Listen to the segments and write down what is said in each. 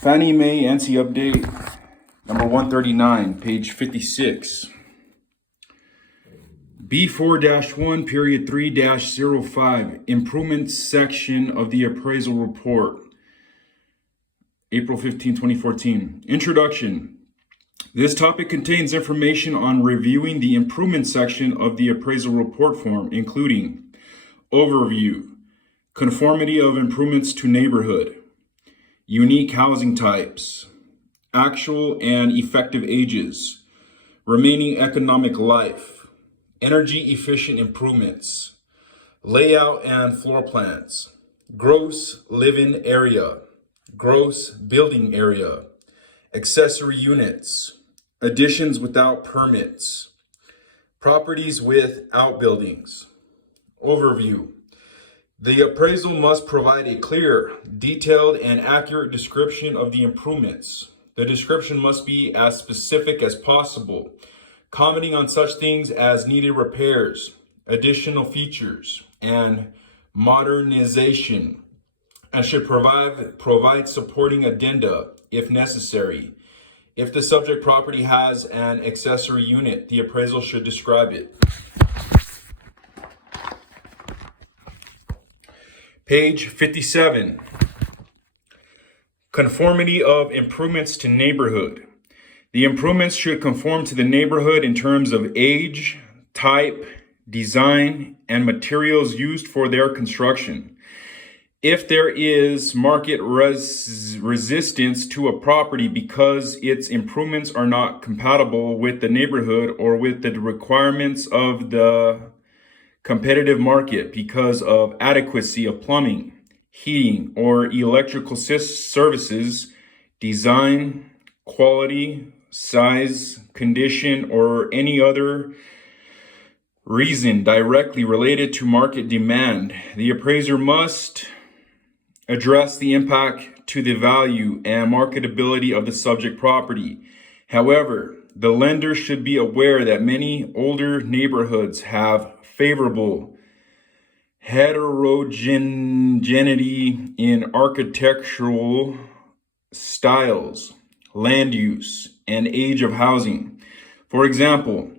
Fannie Mae ANSI update number 139, page 56. B4-1 period 3-05, improvements section of the appraisal report, April 15, 2014. Introduction. This topic contains information on reviewing the improvement section of the appraisal report form, including overview, conformity of improvements to neighborhood, unique housing types, actual and effective ages, remaining economic life, energy efficient improvements, layout and floor plans, gross living area, gross building area, accessory units, additions without permits, properties with outbuildings. Overview. The appraisal must provide a clear, detailed, and accurate description of the improvements. The description must be as specific as possible, commenting on such things as needed repairs, additional features, and modernization, and should provide supporting addenda if necessary. If the subject property has an accessory unit, the appraisal should describe it. Page 57. Conformity of improvements to neighborhood. The improvements should conform to the neighborhood in terms of age, type, design, and materials used for their construction. If there is market resistance to a property because its improvements are not compatible with the neighborhood or with the requirements of the competitive market because of adequacy of plumbing, heating, or electrical services, design, quality, size, condition, or any other reason directly related to market demand, the appraiser must address the impact to the value and marketability of the subject property. However, the lender should be aware that many older neighborhoods have favorable heterogeneity in architectural styles, land use, and age of housing. For example,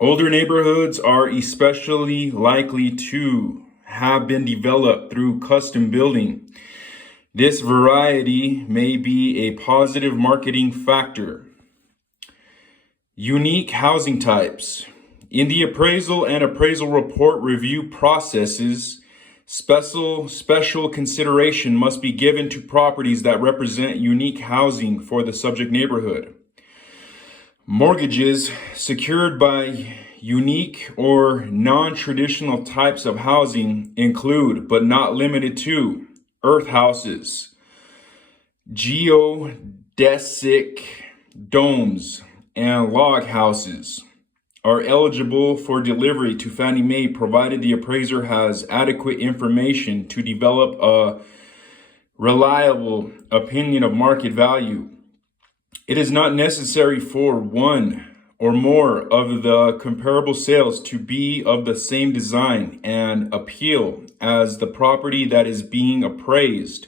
older neighborhoods are especially likely to have been developed through custom building. This variety may be a positive marketing factor. Unique housing types. In the appraisal and appraisal report review processes, special consideration must be given to properties that represent unique housing for the subject neighborhood. Mortgages secured by unique or non-traditional types of housing include, but not limited to, earth houses, geodesic domes, and log houses are eligible for delivery to Fannie Mae provided the appraiser has adequate information to develop a reliable opinion of market value. It is not necessary for one or more of the comparable sales to be of the same design and appeal as the property that is being appraised.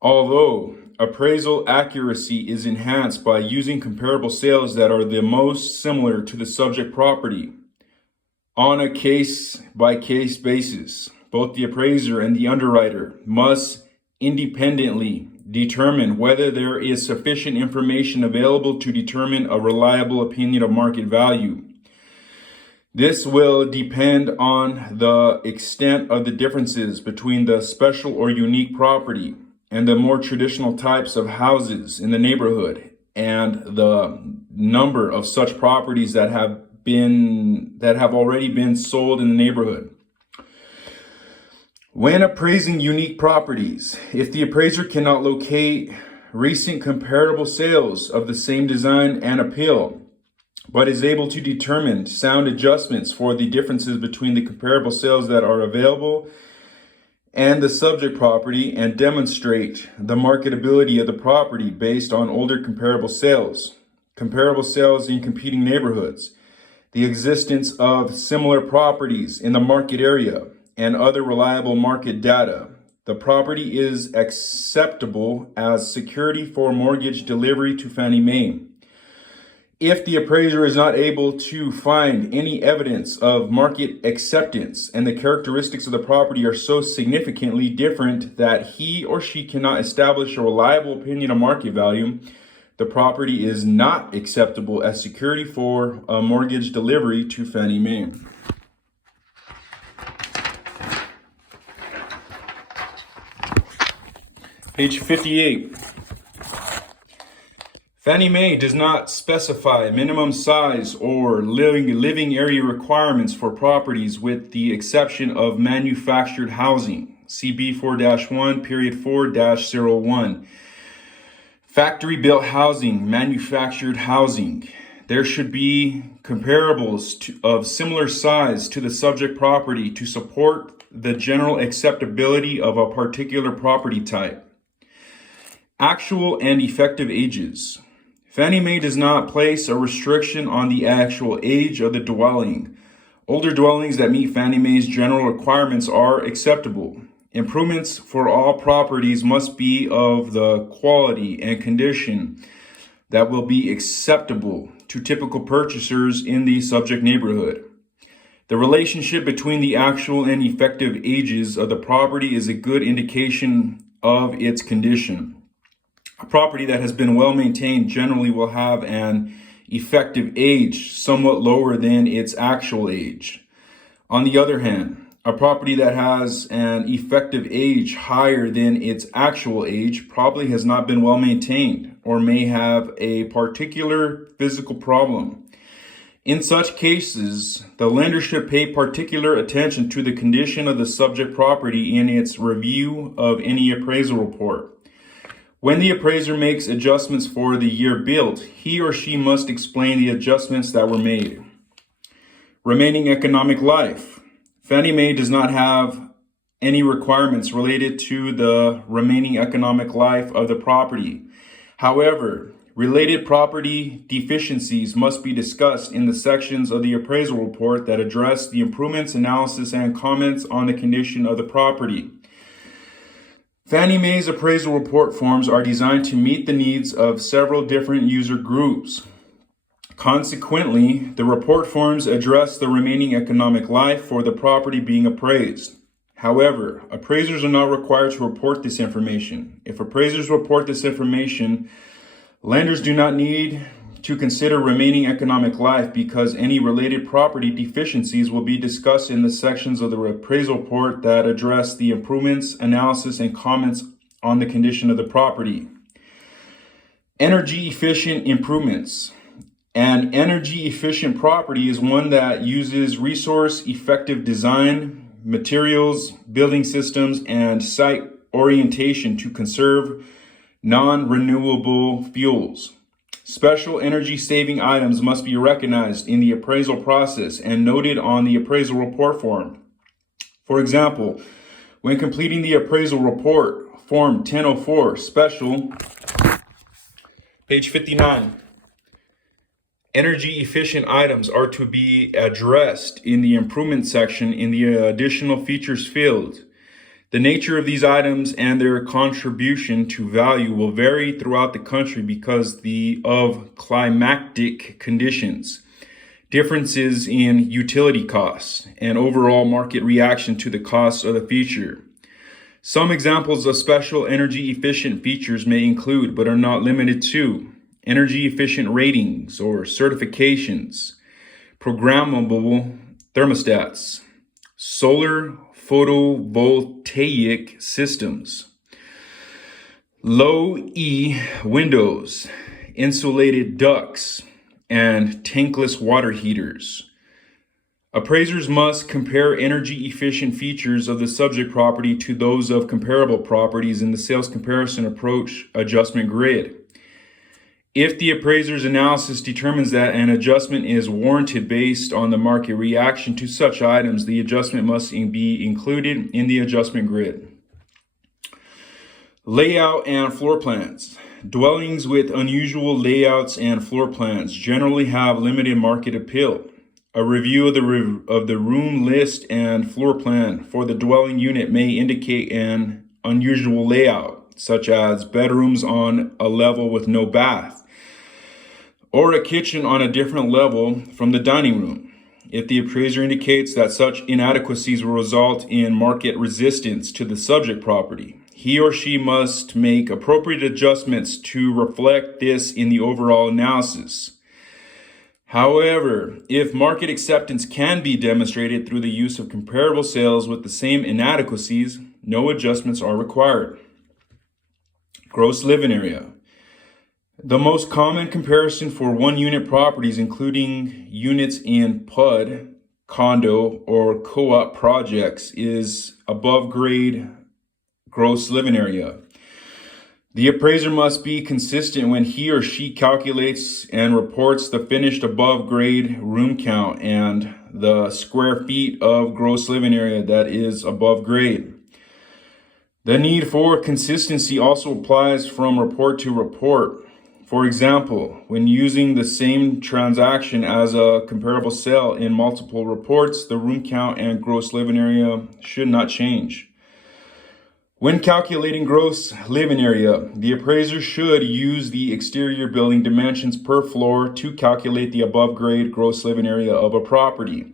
Although appraisal accuracy is enhanced by using comparable sales that are the most similar to the subject property. On a case-by-case basis, both the appraiser and the underwriter must independently determine whether there is sufficient information available to determine a reliable opinion of market value. This will depend on the extent of the differences between the special or unique property and the more traditional types of houses in the neighborhood, and the number of such properties that have already been sold in the neighborhood. When appraising unique properties, if the appraiser cannot locate recent comparable sales of the same design and appeal, but is able to determine sound adjustments for the differences between the comparable sales that are available and the subject property, and demonstrate the marketability of the property based on older comparable sales in competing neighborhoods, the existence of similar properties in the market area, and other reliable market data, the property is acceptable as security for mortgage delivery to Fannie Mae. If the appraiser is not able to find any evidence of market acceptance and the characteristics of the property are so significantly different that he or she cannot establish a reliable opinion of market value, the property is not acceptable as security for a mortgage delivery to Fannie Mae. Page 58. Fannie Mae does not specify minimum size or living area requirements for properties with the exception of manufactured housing. CB 4-1, period 4-01. Factory built housing, manufactured housing. There should be comparables of similar size to the subject property to support the general acceptability of a particular property type. Actual and effective ages. Fannie Mae does not place a restriction on the actual age of the dwelling. Older dwellings that meet Fannie Mae's general requirements are acceptable. Improvements for all properties must be of the quality and condition that will be acceptable to typical purchasers in the subject neighborhood. The relationship between the actual and effective ages of the property is a good indication of its condition. A property that has been well maintained generally will have an effective age somewhat lower than its actual age. On the other hand, a property that has an effective age higher than its actual age probably has not been well maintained or may have a particular physical problem. In such cases, the lender should pay particular attention to the condition of the subject property in its review of any appraisal report. When the appraiser makes adjustments for the year built, he or she must explain the adjustments that were made. Remaining economic life. Fannie Mae does not have any requirements related to the remaining economic life of the property. However, related property deficiencies must be discussed in the sections of the appraisal report that address the improvements, analysis, and comments on the condition of the property. Fannie Mae's appraisal report forms are designed to meet the needs of several different user groups. Consequently, the report forms address the remaining economic life for the property being appraised. However, appraisers are not required to report this information. If appraisers report this information, lenders do not need to consider remaining economic life because any related property deficiencies will be discussed in the sections of the appraisal report that address the improvements, analysis, and comments on the condition of the property. Energy efficient improvements. An energy efficient property is one that uses resource effective design, materials, building systems, and site orientation to conserve non-renewable fuels. Special energy saving items must be recognized in the appraisal process and noted on the appraisal report form. For example, when completing the appraisal report, Form 1004 Special, page 59, energy efficient items are to be addressed in the improvement section in the additional features field. The nature of these items and their contribution to value will vary throughout the country because of climatic conditions, differences in utility costs, and overall market reaction to the costs of the feature. Some examples of special energy efficient features may include, but are not limited to, energy efficient ratings or certifications, programmable thermostats, solar photovoltaic systems, low E windows, insulated ducts, and tankless water heaters. Appraisers must compare energy efficient features of the subject property to those of comparable properties in the sales comparison approach adjustment grid. If the appraiser's analysis determines that an adjustment is warranted based on the market reaction to such items, the adjustment must be included in the adjustment grid. Layout and floor plans. Dwellings with unusual layouts and floor plans generally have limited market appeal. A review of the room list and floor plan for the dwelling unit may indicate an unusual layout, such as bedrooms on a level with no bath, or a kitchen on a different level from the dining room. If the appraiser indicates that such inadequacies will result in market resistance to the subject property, he or she must make appropriate adjustments to reflect this in the overall analysis. However, if market acceptance can be demonstrated through the use of comparable sales with the same inadequacies, no adjustments are required. Gross living area. The most common comparison for one-unit properties, including units in PUD, condo, or co-op projects, is above-grade gross living area. The appraiser must be consistent when he or she calculates and reports the finished above-grade room count and the square feet of gross living area that is above grade. The need for consistency also applies from report to report. For example, when using the same transaction as a comparable sale in multiple reports, the room count and gross living area should not change. When calculating gross living area, the appraiser should use the exterior building dimensions per floor to calculate the above-grade gross living area of a property.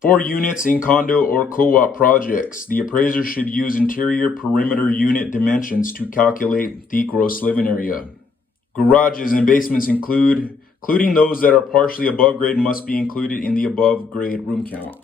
For units in condo or co-op projects, the appraiser should use interior perimeter unit dimensions to calculate the gross living area. Garages and basements including those that are partially above grade, must be included in the above grade room count.